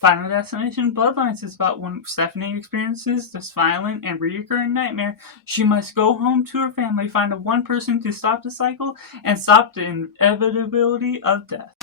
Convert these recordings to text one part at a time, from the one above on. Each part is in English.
Final Destination Bloodlines is about when Stephanie experiences this violent and recurring nightmare. She must go home to her family, find a one person to stop the cycle, and stop the inevitability of death.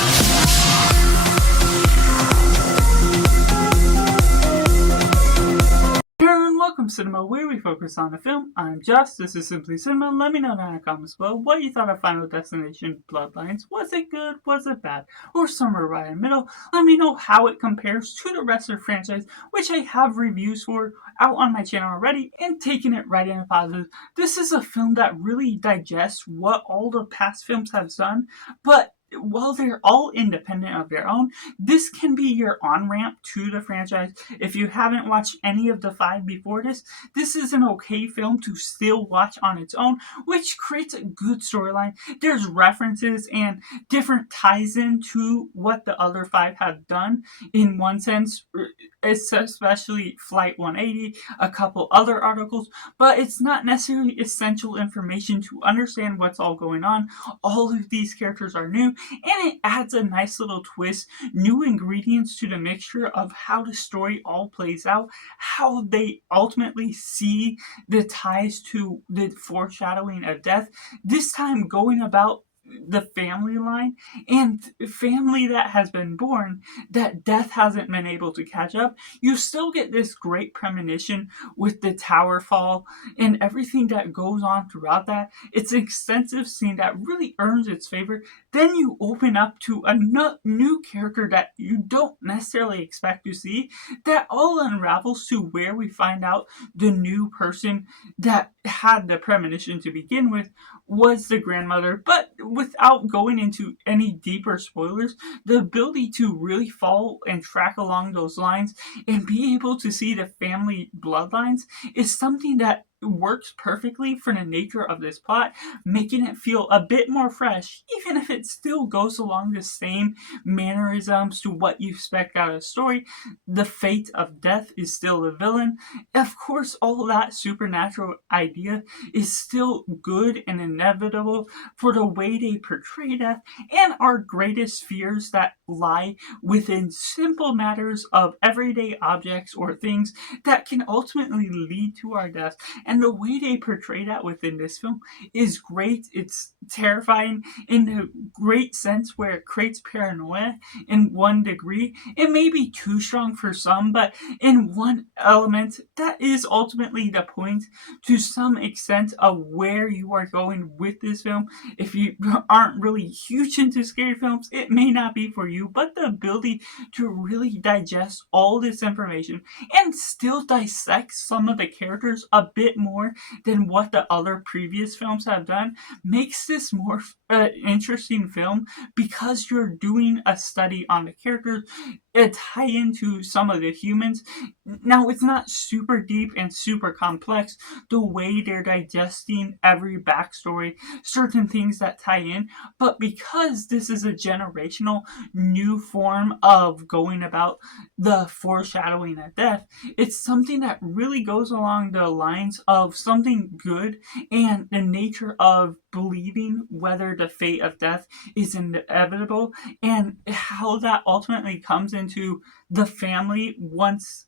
And welcome Cinema, where we focus on the film. I'm Josh, this is Simply Cinema. Let me know down in the comments below what you thought of Final Destination Bloodlines. Was it good? Was it bad? Or somewhere right in the middle. Let me know how it compares to the rest of the franchise, which I have reviews for out on my channel already, and taking it right in a positive. This is a film that really digests what all the past films have done, but while they're all independent of their own, this can be your on-ramp to the franchise. If you haven't watched any of the 5 before this is an okay film to still watch on its own, which creates a good storyline. There's references and different ties in to what the other 5 have done in one sense, especially Flight 180, a couple other articles, but it's not necessarily essential information to understand what's all going on. All of these characters are new, and it adds a nice little twist, new ingredients to the mixture of how the story all plays out, how they ultimately see the ties to the foreshadowing of death, this time going about the family line and family that has been born that death hasn't been able to catch up. You still get this great premonition with the tower fall and everything that goes on throughout that. It's an extensive scene that really earns its favor. Then you open up to a new character that you don't necessarily expect to see, that all unravels to where we find out the new person that had the premonition to begin with was the grandmother. But without going into any deeper spoilers, the ability to really follow and track along those lines and be able to see the family bloodlines is something that works perfectly for the nature of this plot, making it feel a bit more fresh, even if it still goes along the same mannerisms to what you expect out of the story. The fate of death is still the villain. Of course, all that supernatural idea is still good and inevitable for the way they portray death, and our greatest fears that lie within simple matters of everyday objects or things that can ultimately lead to our death. And the way they portray that within this film is great. It's terrifying in a great sense where it creates paranoia in one degree. It may be too strong for some, but in one element, that is ultimately the point to some extent of where you are going with this film. If you aren't really huge into scary films, it may not be for you, but the ability to really digest all this information and still dissect some of the characters a bit more than what the other previous films have done makes this more interesting film, because you're doing a study on the characters, a tie into some of the humans. Now, it's not super deep and super complex the way they're digesting every backstory, certain things that tie in, but because this is a generational new form of going about the foreshadowing of death, it's something that really goes along the lines of something good and the nature of believing whether the fate of death is inevitable and how that ultimately comes into the family once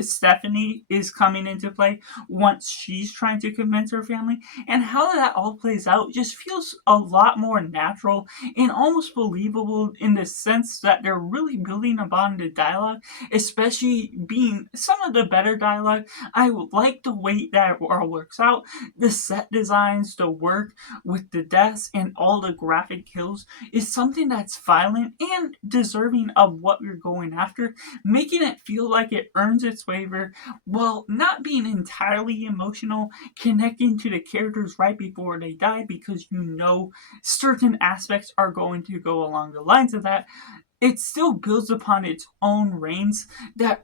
Stephanie is coming into play, once she's trying to convince her family, and how that all plays out just feels a lot more natural and almost believable in the sense that they're really building upon the dialogue, especially being some of the better dialogue. I like the way that it all works out, the set designs, the work with the deaths and all the graphic kills is something that's violent and deserving of what you're going after, making it feel like it earns its favor while not being entirely emotional, connecting to the characters right before they die because you know certain aspects are going to go along the lines of that. It still builds upon its own reins that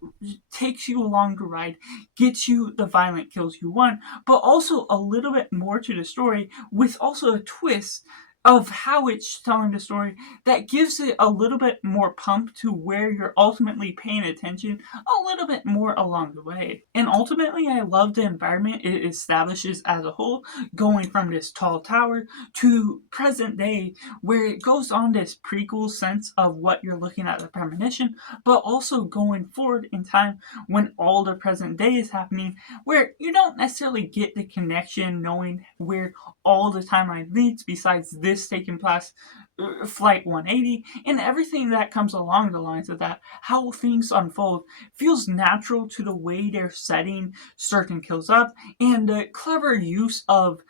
takes you along the ride, gets you the violent kills you want, but also a little bit more to the story with also a twist of how it's telling the story that gives it a little bit more pump to where you're ultimately paying attention a little bit more along the way. And ultimately, I love the environment it establishes as a whole, going from this tall tower to present day, where it goes on this prequel sense of what you're looking at the premonition, but also going forward in time when all the present day is happening, where you don't necessarily get the connection knowing where all the timeline leads besides this taking place flight 180 and everything that comes along the lines of that. How things unfold feels natural to the way they're setting certain kills up, and the clever use of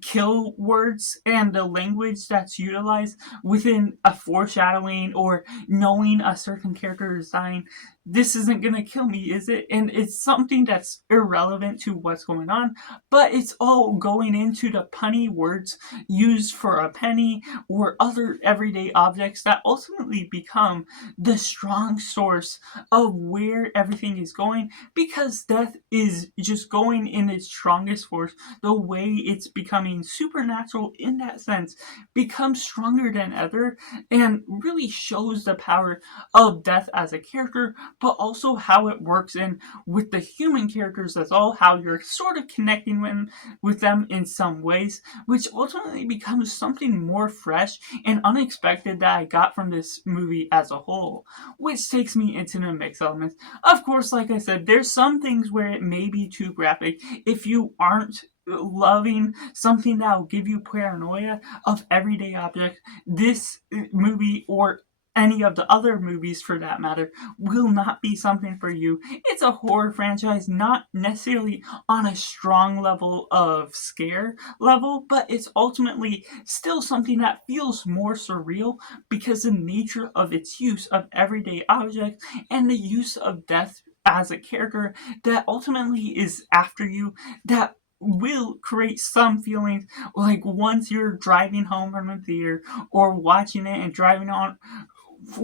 kill words and the language that's utilized within a foreshadowing or knowing a certain character is dying. This isn't gonna kill me, is it? And it's something that's irrelevant to what's going on, but it's all going into the punny words used for a penny or other everyday objects that ultimately become the strong source of where everything is going, because death is just going in its strongest force. The way it's becoming supernatural in that sense becomes stronger than ever and really shows the power of death as a character, but also how it works in with the human characters as all, how you're sort of connecting with them in some ways, which ultimately becomes something more fresh and unexpected that I got from this movie as a whole, which takes me into the mixed elements. Of course, like I said, there's some things where it may be too graphic. If you aren't loving something that will give you paranoia of everyday objects, this movie, or any of the other movies for that matter, will not be something for you. It's a horror franchise, not necessarily on a strong level of scare level, but it's ultimately still something that feels more surreal because the nature of its use of everyday objects and the use of death as a character that ultimately is after you, that will create some feelings like once you're driving home from the theater or watching it and driving on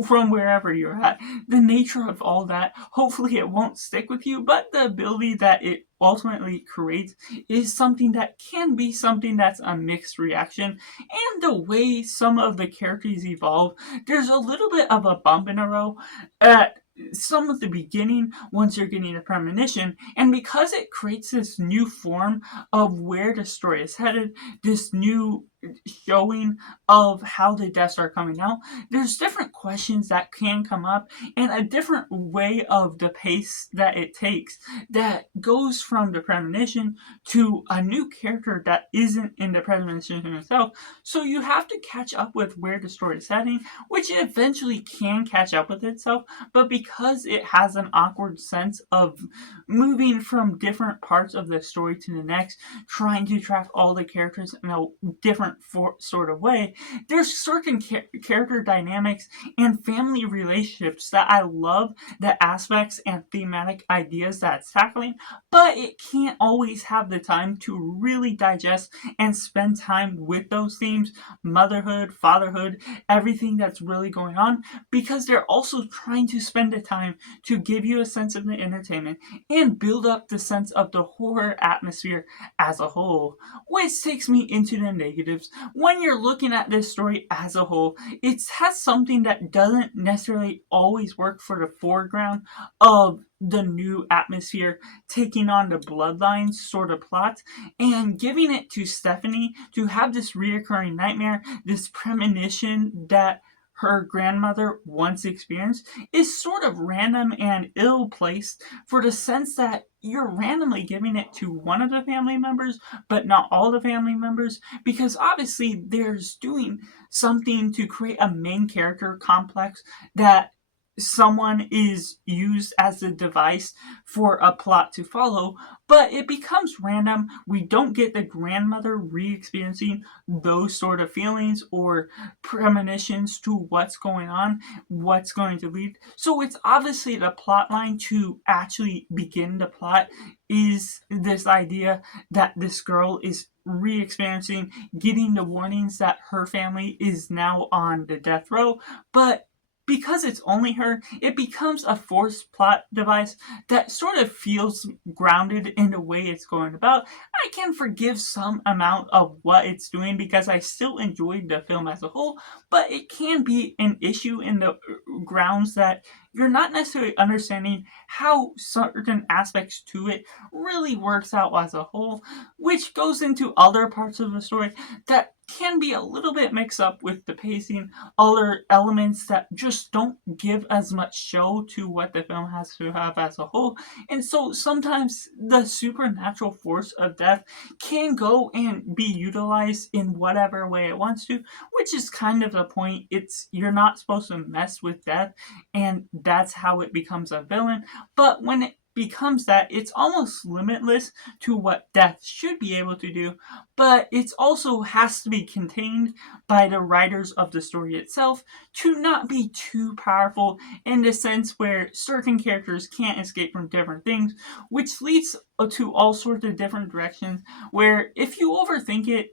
from wherever you're at. The nature of all that, hopefully it won't stick with you, but the ability that it ultimately creates is something that can be something that's a mixed reaction. And the way some of the characters evolve, there's a little bit of a bump in the road at some of the beginning once you're getting a premonition, and because it creates this new form of where the story is headed, this new showing of how the deaths are coming out, there's different questions that can come up and a different way of the pace that it takes that goes from the premonition to a new character that isn't in the premonition himself. So you have to catch up with where the story is heading, which it eventually can catch up with itself, but because it has an awkward sense of moving from different parts of the story to the next, trying to track all the characters in a different sort of way, there's certain character dynamics and family relationships that I love, the aspects and thematic ideas that it's tackling, but it can't always have the time to really digest and spend time with those themes, motherhood, fatherhood, everything that's really going on, because they're also trying to spend the time to give you a sense of the entertainment and build up the sense of the horror atmosphere as a whole, which takes me into the negatives. When you're looking at this story as a whole, it has something that doesn't necessarily always work for the foreground of the new atmosphere, taking on the bloodlines sort of plot and giving it to Stephanie to have this reoccurring nightmare, this premonition that her grandmother once experienced, is sort of random and ill placed for the sense that you're randomly giving it to one of the family members, but not all the family members, because obviously there's doing something to create a main character complex that someone is used as a device for a plot to follow, but it becomes random. We don't get the grandmother re-experiencing those sort of feelings or premonitions to what's going on, what's going to lead. So it's obviously the plot line to actually begin the plot is this idea that this girl is re-experiencing, getting the warnings that her family is now on the death row, but because it's only her, it becomes a forced plot device that sort of feels grounded in the way it's going about. I can forgive some amount of what it's doing because I still enjoyed the film as a whole, but it can be an issue in the grounds that you're not necessarily understanding how certain aspects to it really works out as a whole, which goes into other parts of the story that can be a little bit mixed up with the pacing, other elements that just don't give as much show to what the film has to have as a whole. And so sometimes the supernatural force of death can go and be utilized in whatever way it wants to, which is kind of the point. It's you're not supposed to mess with death, and that's how it becomes a villain. But when it becomes that, it's almost limitless to what death should be able to do, but it also has to be contained by the writers of the story itself to not be too powerful in the sense where certain characters can't escape from different things, which leads to all sorts of different directions where if you overthink it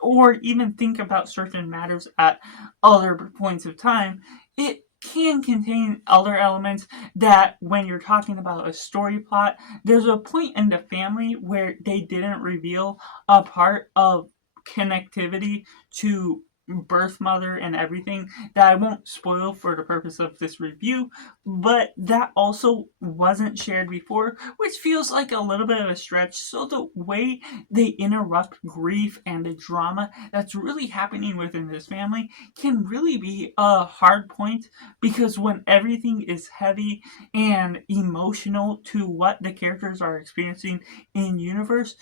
or even think about certain matters at other points of time, it can contain other elements that when you're talking about a story plot, there's a point in the family where they didn't reveal a part of connectivity to birth mother and everything that I won't spoil for the purpose of this review, but that also wasn't shared before, which feels like a little bit of a stretch. So the way they interrupt grief and the drama that's really happening within this family can really be a hard point, because when everything is heavy and emotional to what the characters are experiencing in universe,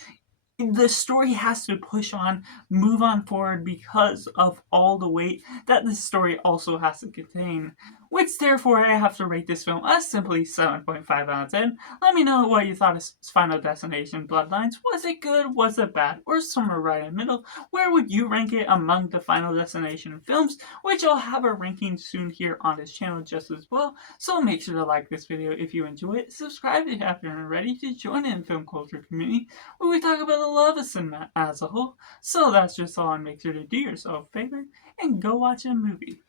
the story has to push on, move on forward because of all the weight that the story also has to contain. Which therefore I have to rate this film a simply 7.5 out of 10. Let me know what you thought of Final Destination Bloodlines. Was it good? Was it bad? Or somewhere right in the middle? Where would you rank it among the Final Destination films? Which I'll have a ranking soon here on this channel just as well. So make sure to like this video if you enjoy it. Subscribe if you haven't already to join in the film culture community where we talk about the love of cinema as a whole. So that's just all, and make sure to do yourself a favor and go watch a movie.